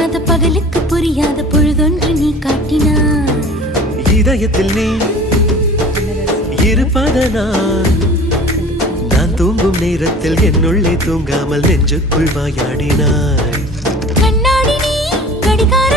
தெரியாத பகலுக்கு புரியாத பொழுதொன்று நீ காட்டினாய். இதயத்தில் நீ இருப்பதனால் நான் தூங்கும் நேரத்தில் என்னுள்ளே தூங்காமல் நெஞ்சுக்குள் வாயாடினாய். கண்ணாடி நீ கடிகார